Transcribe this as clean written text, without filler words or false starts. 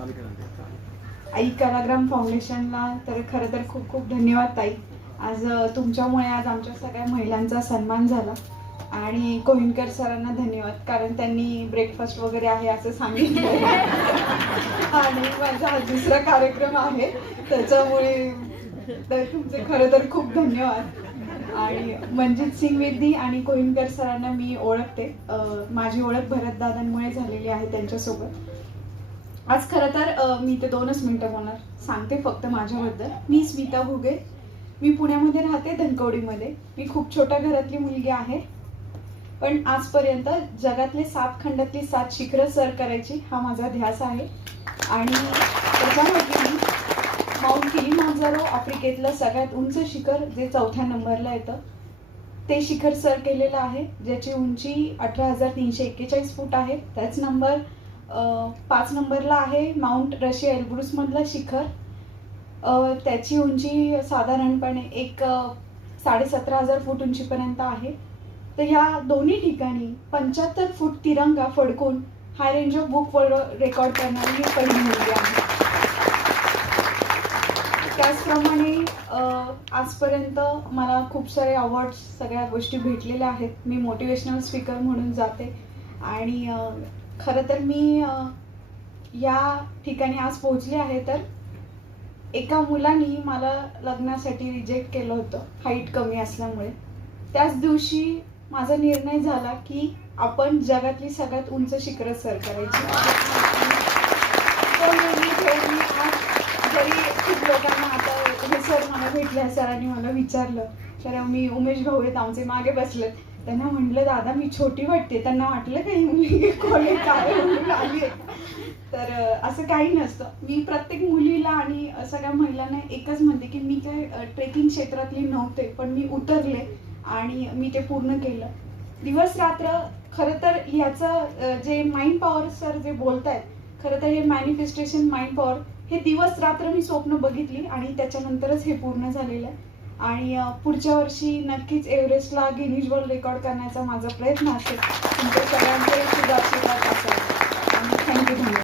आई कलाग्राम फाउंडेशनला तर खरं तर खूप खूप धन्यवाद ताई. आज तुमच्यामुळे आज आमच्या सगळ्या महिलांचा सन्मान झाला. आणि कोहिनकर सरांना धन्यवाद, कारण त्यांनी ब्रेकफास्ट वगैरे आहे असं सांगितलं. आणि माझा हा दुसरा कार्यक्रम आहे त्याच्यामुळे तर तुमचे खरं तर खूप धन्यवाद. आणि मनजित सिंग विद्दी आणि कोहिनकर सरांना मी ओळखते. माझी ओळख भरतदादांमुळे झालेली आहे त्यांच्यासोबत. आज खरं तर मी ते 2च मिनिटं होणार सांगते फक्त माझ्याबद्दल. मी स्मिता भुगे, मी पुण्यामध्ये राहते, धनकवडीमध्ये. मी खूप छोट्या घरातली मुलगी आहे, पण आजपर्यंत जगातले 7 खंडातली 7 शिखरं सर करायची हा माझा ध्यास आहे. आणि त्याच्यामध्ये मी माउंट किलिमांजारो, आफ्रिकेतलं सगळ्यात उंच शिखर जे 4थ्या नंबरला येतं, ते शिखर सर केलेलं आहे, ज्याची उंची 18,341 फूट आहे. त्याच नंबर 5 नंबरला आहे माउंट रशिया एल्ब्रुसमधलं शिखर. त्याची उंची साधारणपणे 17,500 फूट उंचीपर्यंत आहे. तर ह्या दोन्ही ठिकाणी 75 फूट तिरंगा फडकून high range of book world record करणारी ही पहिली मुलगी आहे. त्याचप्रमाणे आजपर्यंत मला खूप सारे अवॉर्ड्स सगळ्या गोष्टी भेटलेल्या आहेत. मी मोटिवेशनल स्पीकर म्हणून जाते. आणि खरं तर मी या ठिकाणी आज पोहोचले आहे तर एका मुलाने मला लग्नासाठी रिजेक्ट केलं होतं हाईट कमी असल्यामुळे. त्याच दिवशी माझा निर्णय झाला की आपण जगातली सगळ्यात उंच शिखरं सर करायची. तो निर्णय ठेवून मी आज जरी खूप लोकांना आता हे सर मला भेटले, सरांनी मला विचारलं, तर मी उमेश भाऊ आहेत आमचे मागे बसलेत, त्यांना म्हटलं दादा मी छोटी वाटते. त्यांना वाटलं काही मुलगी कोणी काय आली आहे. तर असं काही नसतं. मी प्रत्येक मुलीला आणि सगळ्या महिलांना एकच म्हणते की मी काय ट्रेकिंग क्षेत्रातली नव्हते, पण मी उतरले आणि मी ते पूर्ण केलं दिवस रात्र. खरं तर ह्याचं जे माइंड पॉवर सर जे बोलत आहेत, खरं तर हे मॅनिफेस्टेशन माइंड पॉवर हे दिवस रात्र मी स्वप्न बघितली आणि त्याच्यानंतरच हे पूर्ण झालेलं आहे. आणि पुढच्या वर्षी नक्कीच एव्हरेस्टला गिनीज वर्ल्ड रेकॉर्ड करण्याचा माझा प्रयत्न असेल. तुमच्या सगळ्यांचे शुभ आशीर्वाद असेल. आणि थँक्यू.